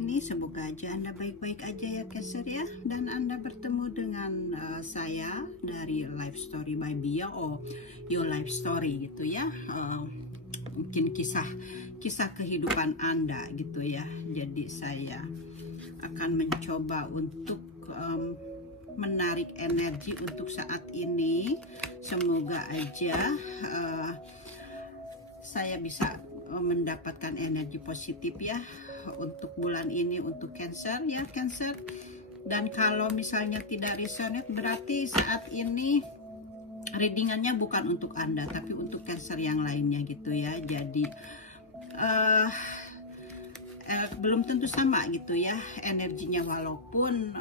ini. Semoga aja Anda baik-baik aja ya Cancer ya. Dan Anda bertemu dengan saya dari Life Story by Bia, Your Life Story gitu ya. Mungkin kisah kehidupan Anda gitu ya. Jadi saya akan mencoba untuk menarik energi untuk saat ini. Semoga aja saya bisa mendapatkan energi positif ya untuk bulan ini untuk Cancer ya Cancer. Dan kalau misalnya tidak resonate, berarti saat ini readingannya bukan untuk Anda tapi untuk Cancer yang lainnya gitu ya. Jadi belum tentu sama gitu ya energinya, walaupun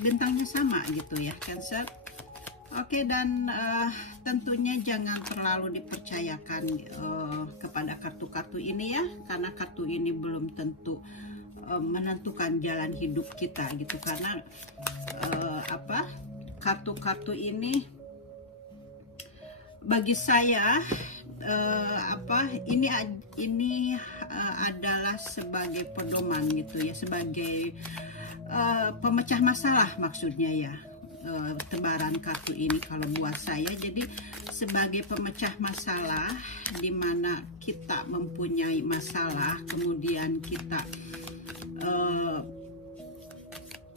bintangnya sama gitu ya Cancer. Oke, dan tentunya jangan terlalu dipercayakan kepada kartu-kartu ini ya, karena kartu ini belum tentu menentukan jalan hidup kita gitu. Karena kartu-kartu ini bagi saya ini adalah sebagai pedoman gitu ya, sebagai pemecah masalah maksudnya ya. Tebaran kartu ini kalau buat saya jadi sebagai pemecah masalah, di mana kita mempunyai masalah kemudian kita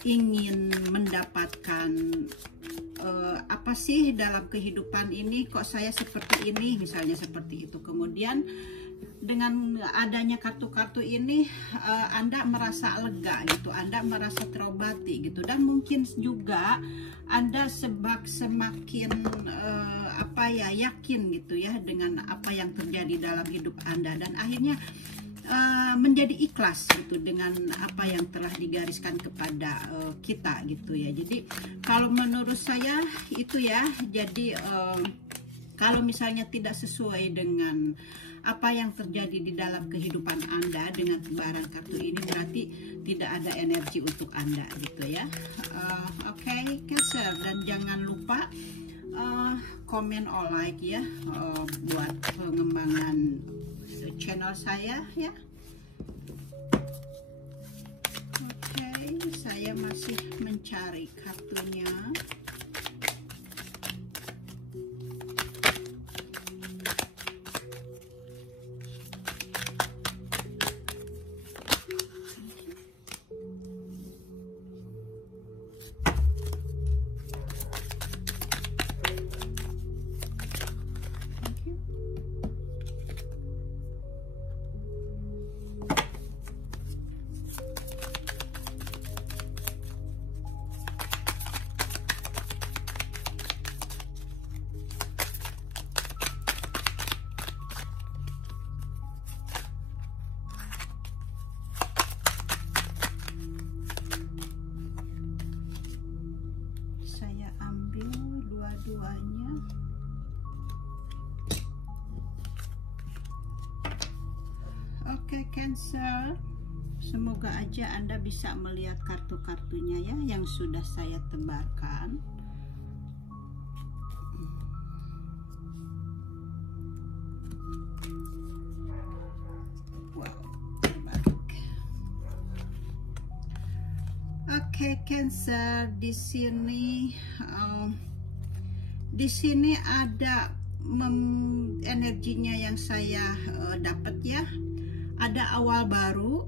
ingin mendapatkan apa sih dalam kehidupan ini, kok saya seperti ini misalnya, seperti itu. Kemudian dengan adanya kartu-kartu ini Anda merasa lega gitu, Anda merasa terobati gitu, dan mungkin juga Anda semakin yakin gitu ya dengan apa yang terjadi dalam hidup Anda, dan akhirnya menjadi ikhlas gitu dengan apa yang telah digariskan kepada kita gitu ya. Jadi kalau menurut saya itu ya, jadi kalau misalnya tidak sesuai dengan apa yang terjadi di dalam kehidupan Anda dengan tebaran kartu ini, berarti tidak ada energi untuk Anda gitu ya. Oke, Cancer, dan jangan lupa komen or like ya, buat pengembangan channel saya ya. Oke, saya masih mencari kartunya. Saya ambil dua-duanya. Oke, Cancer, semoga aja Anda bisa melihat kartu-kartunya ya yang sudah saya tebarkan. Oke, Cancer, di sini ada energinya yang saya dapat ya. Ada awal baru.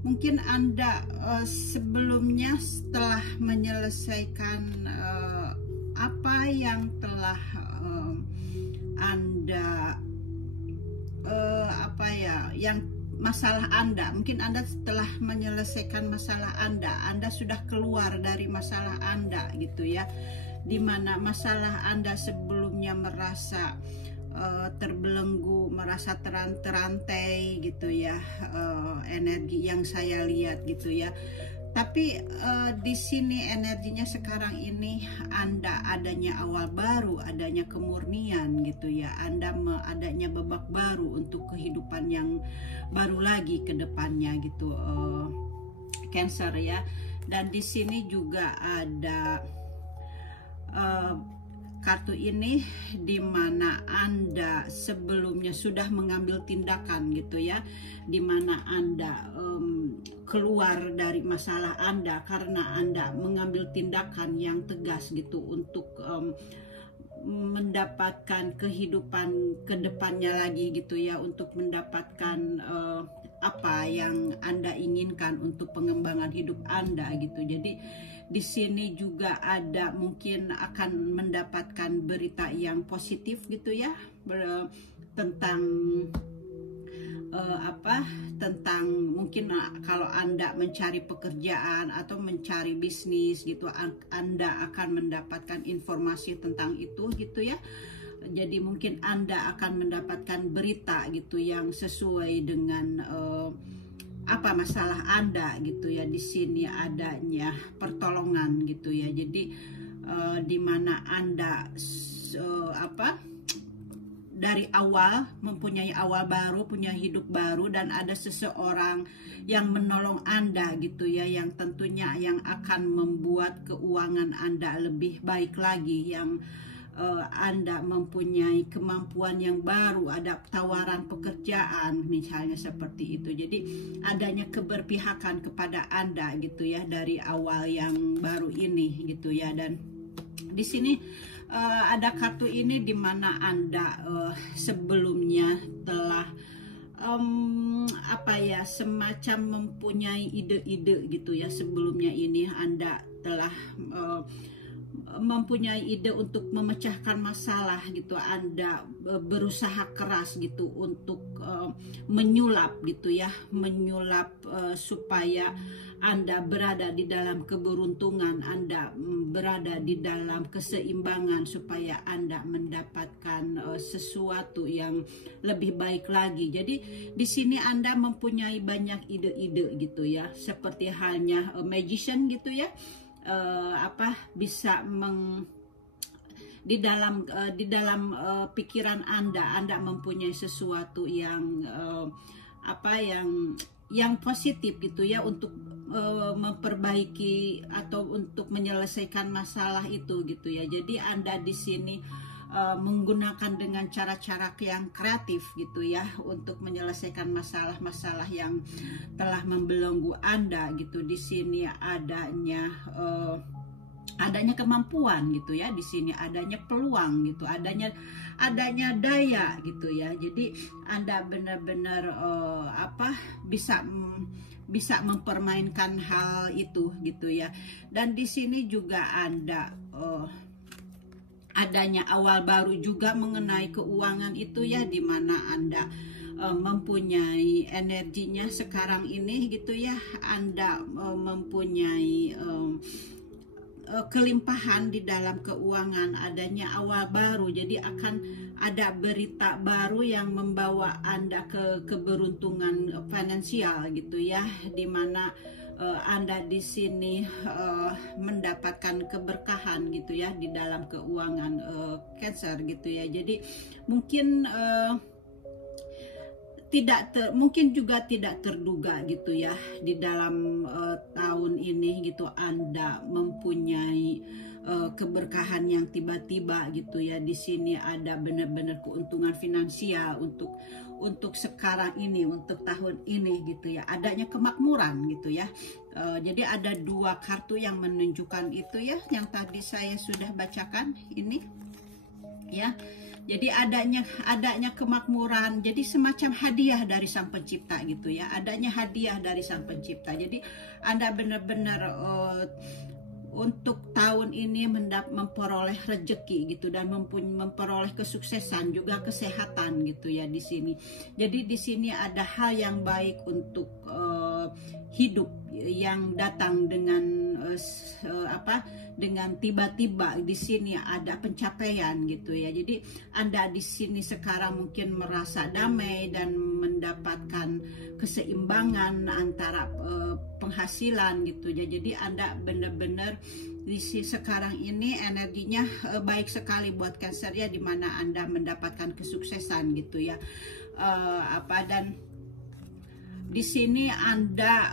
Mungkin Anda sebelumnya setelah menyelesaikan apa yang telah Anda yang masalah Anda, mungkin Anda setelah menyelesaikan masalah Anda sudah keluar dari masalah Anda gitu ya, dimana masalah Anda sebelumnya merasa terbelenggu, merasa terantai gitu ya, energi yang saya lihat gitu ya. Tapi di sini energinya sekarang ini Anda adanya awal baru, adanya kemurnian gitu ya, Anda adanya babak baru untuk kehidupan yang baru lagi ke depannya gitu, Cancer ya. Dan di sini juga ada kartu ini di mana Anda sebelumnya sudah mengambil tindakan gitu ya, di mana Anda keluar dari masalah Anda karena Anda mengambil tindakan yang tegas gitu untuk mendapatkan kehidupan kedepannya lagi gitu ya, untuk mendapatkan apa yang Anda inginkan untuk pengembangan hidup Anda gitu. Jadi di sini juga ada mungkin akan mendapatkan berita yang positif gitu ya, tentang tentang mungkin kalau Anda mencari pekerjaan atau mencari bisnis gitu, Anda akan mendapatkan informasi tentang itu gitu ya. Jadi mungkin Anda akan mendapatkan berita gitu yang sesuai dengan apa masalah Anda gitu ya. Di sini adanya pertolongan gitu ya. Jadi di mana Anda dari awal mempunyai awal baru, punya hidup baru, dan ada seseorang yang menolong Anda gitu ya, yang tentunya yang akan membuat keuangan Anda lebih baik lagi, yang Anda mempunyai kemampuan yang baru, ada tawaran pekerjaan misalnya seperti itu. Jadi adanya keberpihakan kepada Anda gitu ya dari awal yang baru ini gitu ya. Dan di sini ada kartu ini di mana Anda sebelumnya telah semacam mempunyai ide-ide gitu ya. Sebelumnya ini Anda telah mempunyai ide untuk memecahkan masalah gitu. Anda berusaha keras gitu untuk menyulap gitu ya, menyulap supaya Anda berada di dalam keberuntungan, Anda berada di dalam keseimbangan, supaya Anda mendapatkan sesuatu yang lebih baik lagi. Jadi di sini Anda mempunyai banyak ide-ide gitu ya, seperti halnya magician gitu ya. Bisa di dalam pikiran Anda mempunyai sesuatu yang yang positif gitu ya, untuk memperbaiki atau untuk menyelesaikan masalah itu gitu ya. Jadi Anda di sini menggunakan dengan cara-cara yang kreatif gitu ya, untuk menyelesaikan masalah-masalah yang telah membelenggu Anda gitu. Di sini adanya kemampuan gitu ya, di sini adanya peluang gitu, adanya daya gitu ya. Jadi Anda benar-benar bisa mempermainkan hal itu gitu ya. Dan di sini juga Anda adanya awal baru juga mengenai keuangan itu ya, di mana Anda mempunyai energinya sekarang ini gitu ya. Anda mempunyai kelimpahan di dalam keuangan, adanya awal baru. Jadi akan ada berita baru yang membawa Anda ke keberuntungan finansial gitu ya, di mana Anda di sini mendapatkan keberkahan gitu ya di dalam keuangan Cancer gitu ya. Jadi mungkin mungkin juga tidak terduga gitu ya, di dalam tahun ini gitu Anda mempunyai keberkahan yang tiba-tiba gitu ya. Di sini ada benar-benar keuntungan finansial untuk sekarang ini, untuk tahun ini gitu ya. Adanya kemakmuran gitu ya. Jadi ada dua kartu yang menunjukkan itu ya, yang tadi saya sudah bacakan ini ya. Jadi adanya kemakmuran, jadi semacam hadiah dari Sang Pencipta gitu ya. Adanya hadiah dari Sang Pencipta. Jadi Anda benar-benar untuk tahun ini memperoleh rezeki gitu, dan memperoleh kesuksesan, juga kesehatan gitu ya di sini. Jadi di sini ada hal yang baik untuk hidup yang datang dengan dengan tiba-tiba. Di sini ada pencapaian gitu ya. Jadi Anda di sini sekarang mungkin merasa damai dan mendapatkan keseimbangan antara penghasilan gitu ya. Jadi Anda benar-benar di sekarang ini energinya baik sekali buat Cancer ya, dimana Anda mendapatkan kesuksesan gitu ya. Dan di sini Anda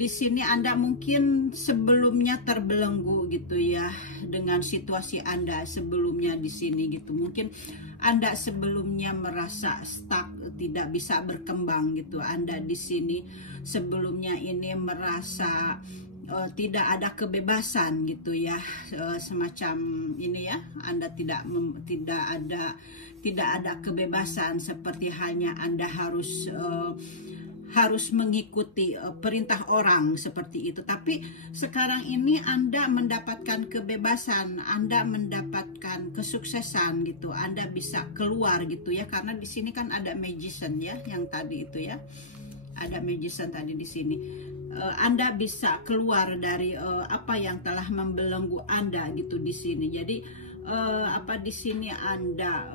di sini Anda mungkin sebelumnya terbelenggu gitu ya dengan situasi Anda sebelumnya di sini gitu. Mungkin Anda sebelumnya merasa stuck, tidak bisa berkembang gitu. Anda di sini sebelumnya ini merasa tidak ada kebebasan gitu ya, semacam ini ya. Anda tidak ada kebebasan, seperti hanya Anda harus mengikuti perintah orang seperti itu. Tapi sekarang ini Anda mendapatkan kebebasan, Anda mendapatkan kesuksesan gitu. Anda bisa keluar gitu ya, karena di sini kan ada magician ya, yang tadi itu ya. Ada magician tadi di sini. Anda bisa keluar dari apa yang telah membelenggu Anda gitu di sini. Jadi di sini Anda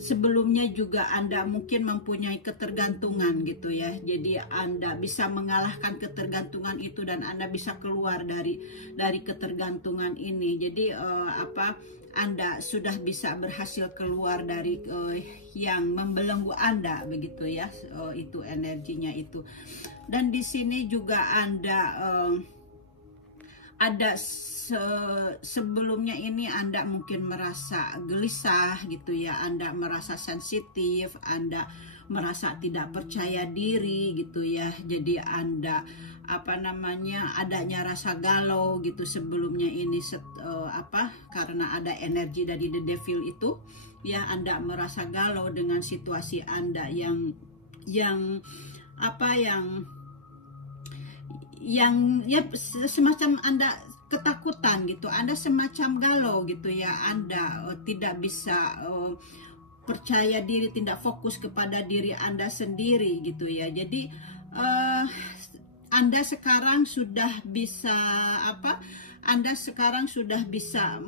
sebelumnya juga Anda mungkin mempunyai ketergantungan gitu ya. Jadi Anda bisa mengalahkan ketergantungan itu dan Anda bisa keluar dari ketergantungan ini. Jadi Anda sudah bisa berhasil keluar dari yang membelenggu Anda begitu ya. Itu energinya itu. Dan di sini juga Anda sebelumnya ini Anda mungkin merasa gelisah gitu ya, Anda merasa sensitif, Anda merasa tidak percaya diri gitu ya. Jadi Anda adanya rasa galau gitu sebelumnya ini karena ada energi dari the devil itu ya. Anda merasa galau dengan situasi Anda yang ya semacam Anda ketakutan gitu, Anda semacam galau gitu ya. Anda tidak bisa percaya diri, tidak fokus kepada diri Anda sendiri gitu ya. Jadi Anda sekarang sudah bisa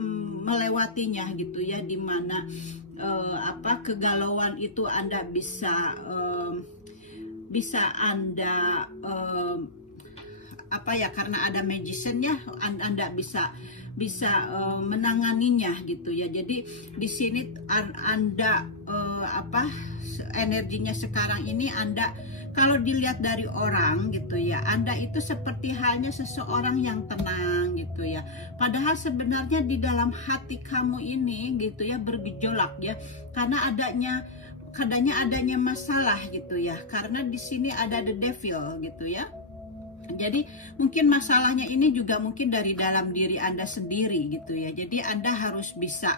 melewatinya gitu ya, dimana kegalauan itu Anda bisa Anda karena ada magician-nya, Anda bisa menanganinya gitu ya. Jadi di sini Anda energinya sekarang ini Anda, kalau dilihat dari orang gitu ya, Anda itu seperti halnya seseorang yang tenang gitu ya. Padahal sebenarnya di dalam hati kamu ini gitu ya bergejolak ya, karena adanya masalah gitu ya. Karena di sini ada the devil gitu ya. Jadi mungkin masalahnya ini juga mungkin dari dalam diri Anda sendiri gitu ya. Jadi Anda harus bisa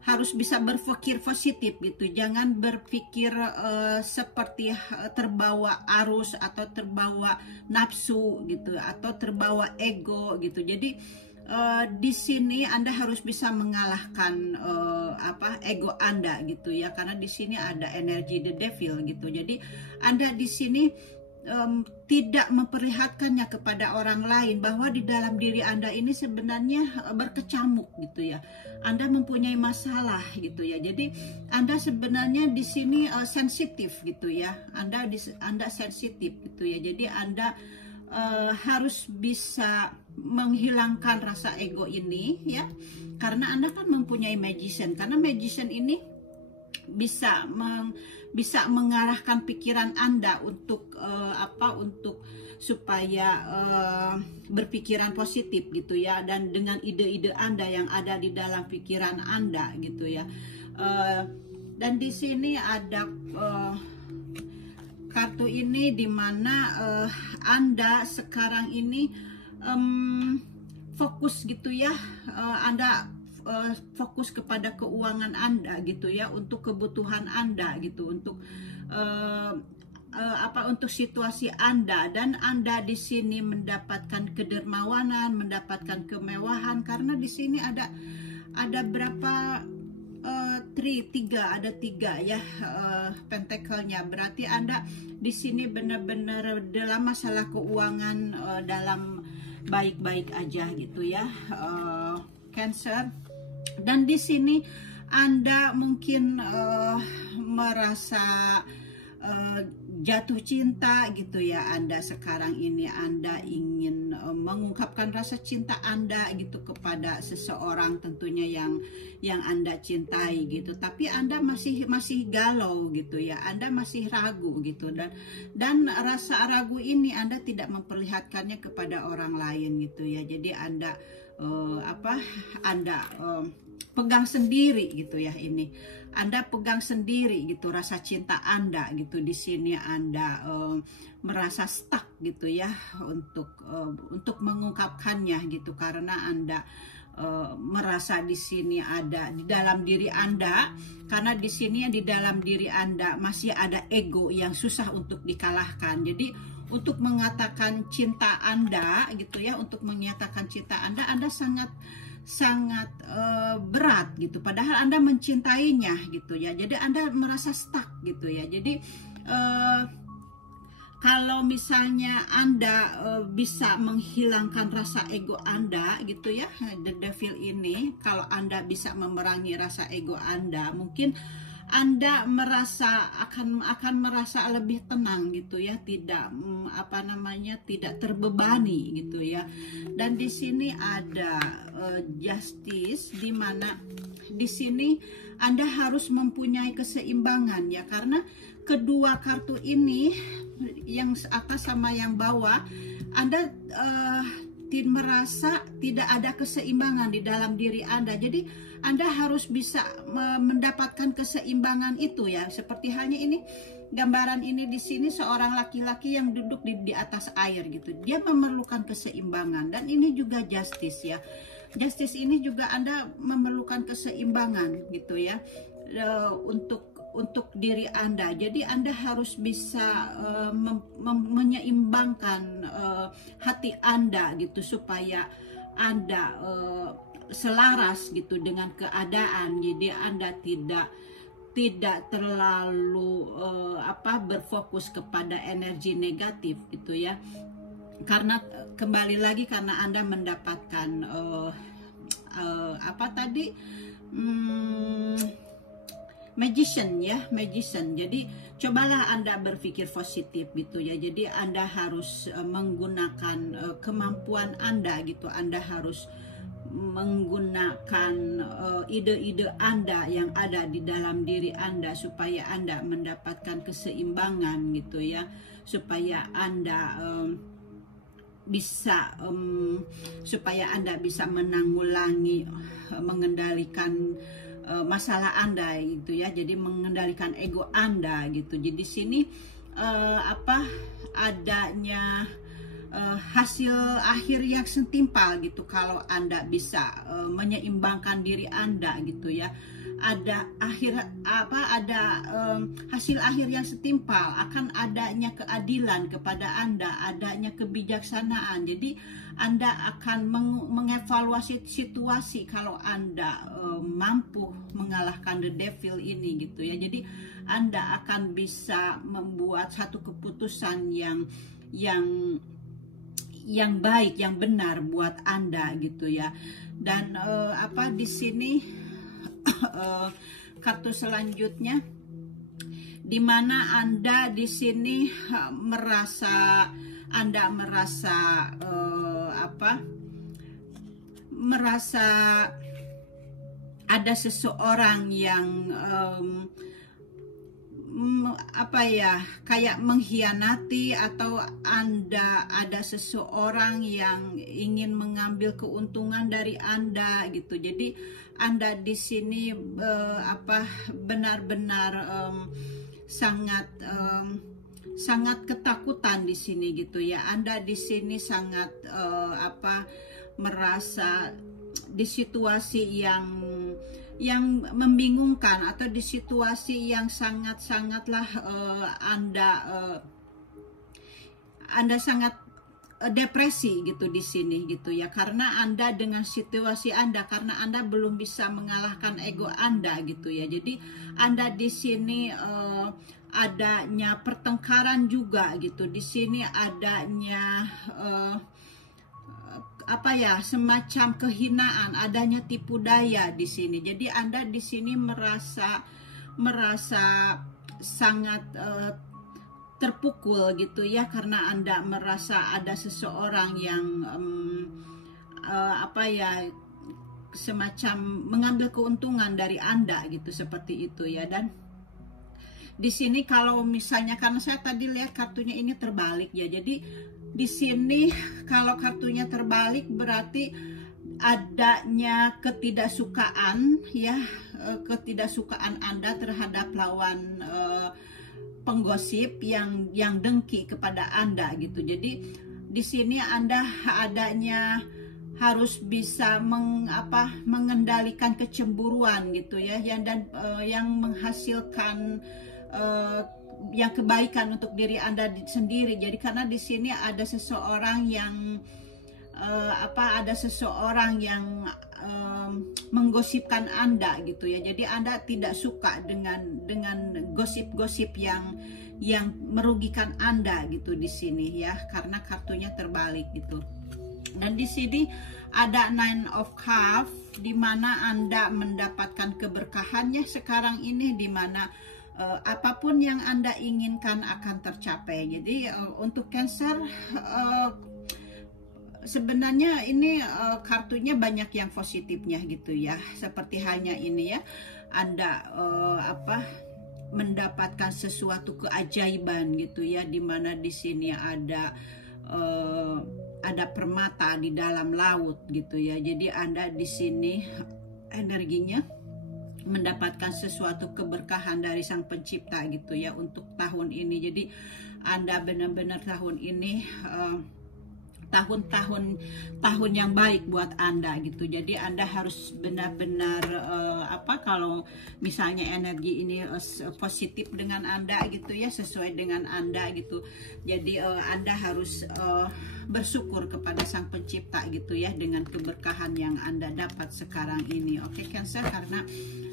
harus bisa berpikir positif gitu. Jangan berpikir seperti terbawa arus atau terbawa nafsu gitu, atau terbawa ego gitu. Jadi di sini Anda harus bisa mengalahkan ego Anda gitu ya, karena di sini ada energi the devil gitu. Jadi Anda di sini tidak memperlihatkannya kepada orang lain bahwa di dalam diri Anda ini sebenarnya berkecamuk gitu ya. Anda mempunyai masalah gitu ya. Jadi Anda sebenarnya di sini sensitif gitu ya. Anda sensitif gitu ya. Jadi Anda harus bisa menghilangkan rasa ego ini ya, karena Anda kan mempunyai magician. Karena magician ini bisa mengarahkan pikiran Anda untuk supaya berpikiran positif gitu ya, dan dengan ide-ide Anda yang ada di dalam pikiran Anda gitu ya. Dan di sini ada kartu ini dimana Anda sekarang ini fokus gitu ya. Anda fokus kepada keuangan Anda gitu ya, untuk kebutuhan Anda gitu, untuk untuk situasi Anda. Dan Anda di sini mendapatkan kedermawanan, mendapatkan kemewahan, karena di sini ada berapa ada tiga ya pentacle-nya. Berarti Anda di sini benar-benar dalam masalah keuangan dalam baik-baik aja gitu ya, Cancer. Dan di sini Anda mungkin merasa jatuh cinta gitu ya. Anda sekarang ini Anda ingin mengungkapkan rasa cinta Anda gitu kepada seseorang tentunya yang Anda cintai gitu, tapi Anda masih galau gitu ya, Anda masih ragu gitu, dan rasa ragu ini Anda tidak memperlihatkannya kepada orang lain gitu ya. Jadi Anda pegang sendiri gitu ya, ini Anda pegang sendiri gitu rasa cinta Anda gitu. Di sini Anda merasa stuck gitu ya untuk mengungkapkannya gitu, karena Anda merasa di sini ada di dalam diri Anda, karena di sini di dalam diri Anda masih ada ego yang susah untuk dikalahkan. Jadi untuk mengatakan cinta Anda gitu ya, untuk menyatakan cinta Anda sangat berat gitu, padahal Anda mencintainya gitu ya. Jadi Anda merasa stuck gitu ya. Jadi kalau misalnya Anda bisa menghilangkan rasa ego Anda gitu ya, the devil ini, kalau Anda bisa memerangi rasa ego Anda, mungkin Anda akan merasa lebih tenang gitu ya, tidak tidak terbebani gitu ya. Dan di sini ada justice, di mana di sini Anda harus mempunyai keseimbangan ya, karena kedua kartu ini, yang atas sama yang bawah, Anda merasa tidak ada keseimbangan di dalam diri Anda. Jadi Anda harus bisa mendapatkan keseimbangan itu ya. Seperti hanya ini gambaran ini di sini, seorang laki-laki yang duduk di atas air gitu. Dia memerlukan keseimbangan, dan ini juga justice ya. Justice ini juga Anda memerlukan keseimbangan gitu ya, untuk diri Anda. Jadi Anda harus bisa menyeimbangkan hati Anda gitu, supaya Anda selaras gitu dengan keadaan. Jadi Anda tidak terlalu berfokus kepada energi negatif gitu ya, karena kembali lagi karena Anda mendapatkan magician ya, magician. Jadi cobalah Anda berpikir positif gitu ya. Jadi Anda harus menggunakan kemampuan Anda gitu. Anda harus menggunakan ide-ide Anda yang ada di dalam diri Anda, supaya Anda mendapatkan keseimbangan gitu ya, supaya Anda bisa menanggulangi, mengendalikan masalah Anda gitu ya. Jadi mengendalikan ego Anda gitu. Jadi sini adanya hasil akhir yang setimpal gitu, kalau Anda bisa menyeimbangkan diri Anda gitu ya. Ada hasil akhir yang setimpal, akan adanya keadilan kepada Anda, adanya kebijaksanaan. Jadi Anda akan mengevaluasi situasi kalau Anda mampu mengalahkan the devil ini gitu ya. Jadi Anda akan bisa membuat satu keputusan yang baik, yang benar buat Anda gitu ya. Dan di sini kartu selanjutnya, di mana Anda di sini merasa ada seseorang yang kayak mengkhianati, atau Anda ada seseorang yang ingin mengambil keuntungan dari Anda gitu. Jadi Anda di sini benar-benar sangat ketakutan di sini gitu ya. Anda di sini sangat merasa di situasi yang membingungkan, atau di situasi yang sangatlah Anda sangat depresi gitu di sini gitu ya, karena Anda dengan situasi Anda, karena Anda belum bisa mengalahkan ego Anda gitu ya. Jadi Anda di sini adanya pertengkaran juga gitu. Di sini adanya semacam kehinaan, adanya tipu daya di sini. Jadi Anda di sini merasa sangat terpukul gitu ya, karena Anda merasa ada seseorang yang apa ya, semacam mengambil keuntungan dari Anda gitu, seperti itu ya. Dan di sini kalau misalnya, karena saya tadi lihat kartunya ini terbalik ya, jadi di sini kalau kartunya terbalik berarti adanya ketidaksukaan ya, ketidaksukaan Anda terhadap lawan penggosip yang dengki kepada Anda gitu. Jadi di sini Anda adanya harus bisa mengendalikan kecemburuan gitu ya, yang menghasilkan yang kebaikan untuk diri Anda sendiri. Jadi karena di sini ada seseorang yang ada seseorang yang menggosipkan Anda gitu ya. Jadi Anda tidak suka dengan gosip-gosip yang merugikan Anda gitu di sini ya, karena kartunya terbalik gitu. Dan di sini ada Nine of Cups, di mana Anda mendapatkan keberkahannya sekarang ini, di mana apapun yang Anda inginkan akan tercapai. Jadi untuk Cancer, sebenarnya ini kartunya banyak yang positifnya gitu ya, seperti hanya ini ya, Anda mendapatkan sesuatu keajaiban gitu ya, dimana di sini ada permata di dalam laut gitu ya. Jadi Anda di sini energinya mendapatkan sesuatu keberkahan dari Sang Pencipta gitu ya untuk tahun ini. Jadi Anda benar-benar tahun ini tahun yang baik buat Anda gitu. Jadi Anda harus benar-benar kalau misalnya energi ini positif dengan Anda gitu ya, sesuai dengan Anda gitu. Jadi Anda harus bersyukur kepada Sang Pencipta gitu ya, dengan keberkahan yang Anda dapat sekarang ini. Oke Cancer, karena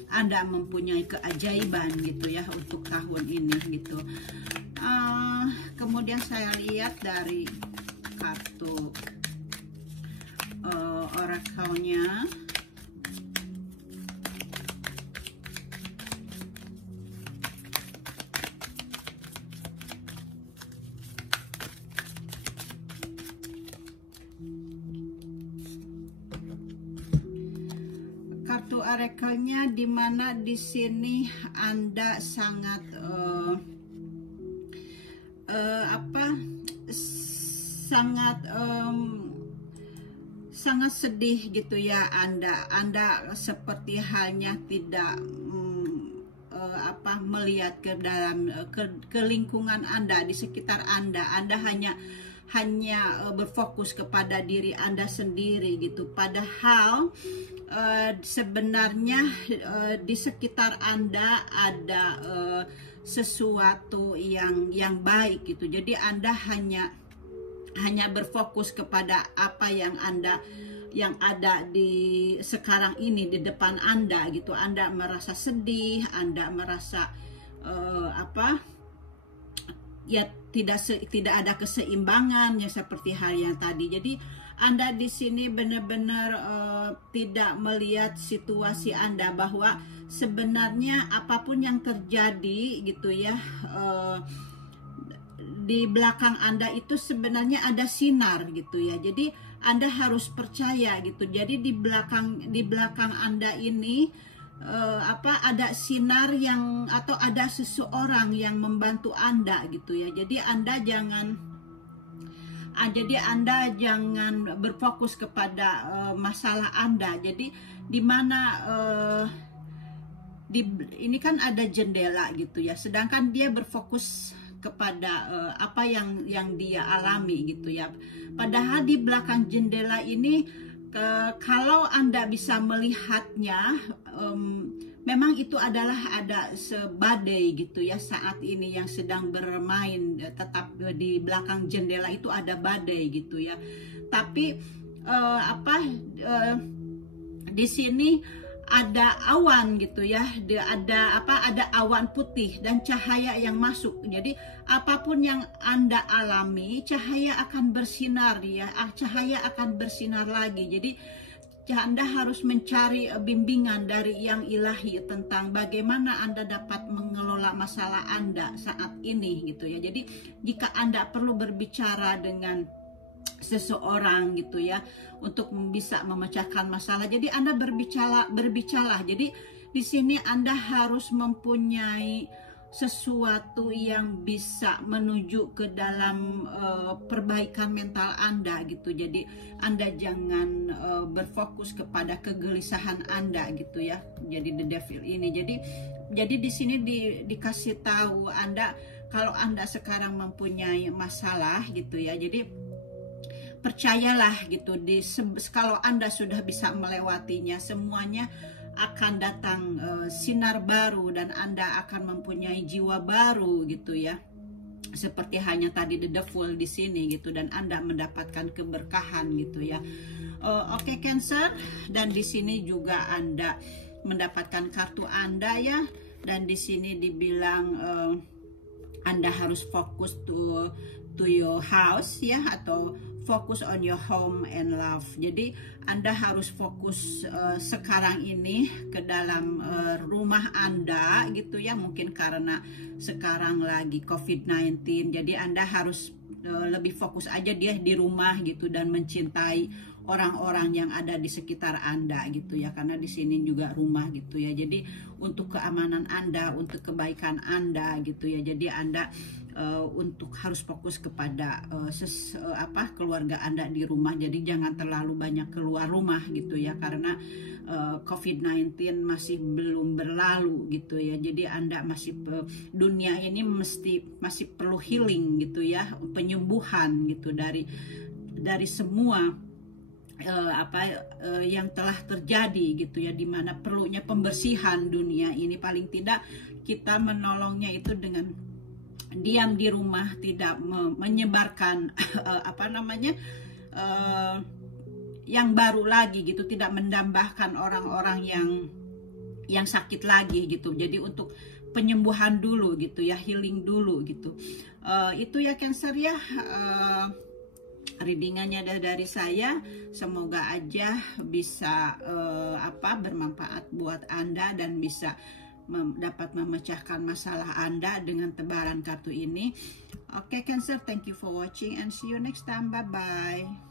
Anda mempunyai keajaiban gitu ya untuk tahun ini gitu. Kemudian saya lihat dari kartu oracle-nya. Kartu oracle-nya, di mana di sini Anda sangat sangat sedih gitu ya. Anda seperti halnya tidak melihat ke dalam ke lingkungan Anda, di sekitar Anda hanya berfokus kepada diri Anda sendiri gitu. Padahal sebenarnya di sekitar Anda ada sesuatu yang baik gitu. Jadi Anda hanya berfokus kepada apa yang ada di sekarang ini di depan Anda gitu. Anda merasa sedih, Anda merasa ya tidak ada keseimbangan ya, seperti hal yang tadi. Jadi Anda di sini benar-benar tidak melihat situasi Anda, bahwa sebenarnya apapun yang terjadi gitu ya, di belakang Anda itu sebenarnya ada sinar gitu ya. Jadi Anda harus percaya gitu. Jadi di belakang Anda ini ada sinar atau ada seseorang yang membantu Anda gitu ya. Jadi Anda jangan berfokus kepada masalah Anda. Jadi di mana ini kan ada jendela gitu ya, sedangkan dia berfokus kepada apa yang dia alami gitu ya. Padahal di belakang jendela ini, kalau Anda bisa melihatnya, memang itu adalah ada sebadai gitu ya saat ini yang sedang bermain. Tetap di belakang jendela itu ada badai gitu ya. Tapi di sini ada awan gitu ya, ada awan putih dan cahaya yang masuk. Jadi apapun yang Anda alami, cahaya akan bersinar ya, cahaya akan bersinar lagi. Jadi Anda harus mencari bimbingan dari yang ilahi tentang bagaimana Anda dapat mengelola masalah Anda saat ini gitu ya. Jadi jika Anda perlu berbicara dengan seseorang gitu ya untuk bisa memecahkan masalah, jadi Anda berbicara. Jadi di sini Anda harus mempunyai sesuatu yang bisa menuju ke dalam perbaikan mental Anda gitu. Jadi Anda jangan berfokus kepada kegelisahan Anda gitu ya. Jadi the devil ini. Jadi di sini dikasih tahu Anda kalau Anda sekarang mempunyai masalah gitu ya. Jadi percayalah gitu, kalau Anda sudah bisa melewatinya, semuanya akan datang sinar baru dan Anda akan mempunyai jiwa baru gitu ya. Seperti hanya tadi the devil di sini gitu, dan Anda mendapatkan keberkahan gitu ya. Oke, Cancer, dan di sini juga Anda mendapatkan kartu Anda ya, dan di sini dibilang Anda harus fokus to your house ya, atau fokus on your home and love. Jadi Anda harus fokus sekarang ini ke dalam rumah Anda gitu ya. Mungkin karena sekarang lagi COVID-19, jadi Anda harus lebih fokus aja dia di rumah gitu, dan mencintai orang-orang yang ada di sekitar Anda gitu ya, karena di sini juga rumah gitu ya. Jadi untuk keamanan Anda, untuk kebaikan Anda gitu ya. Jadi Anda untuk harus fokus kepada keluarga Anda di rumah. Jadi jangan terlalu banyak keluar rumah gitu ya, karena COVID-19 masih belum berlalu gitu ya. Jadi Anda masih dunia ini masih perlu healing gitu ya, penyembuhan gitu dari semua yang telah terjadi gitu ya, dimana perlunya pembersihan dunia ini. Paling tidak kita menolongnya itu dengan diam di rumah, tidak menyebarkan yang baru lagi gitu, tidak menambahkan orang-orang yang sakit lagi gitu. Jadi untuk penyembuhan dulu gitu ya, healing dulu gitu. Itu ya Cancer ya, readingannya dari saya. Semoga aja bisa bermanfaat buat Anda dan bisa dapat memecahkan masalah Anda dengan tebaran kartu ini. Oke, Cancer, thank you for watching and see you next time. Bye bye.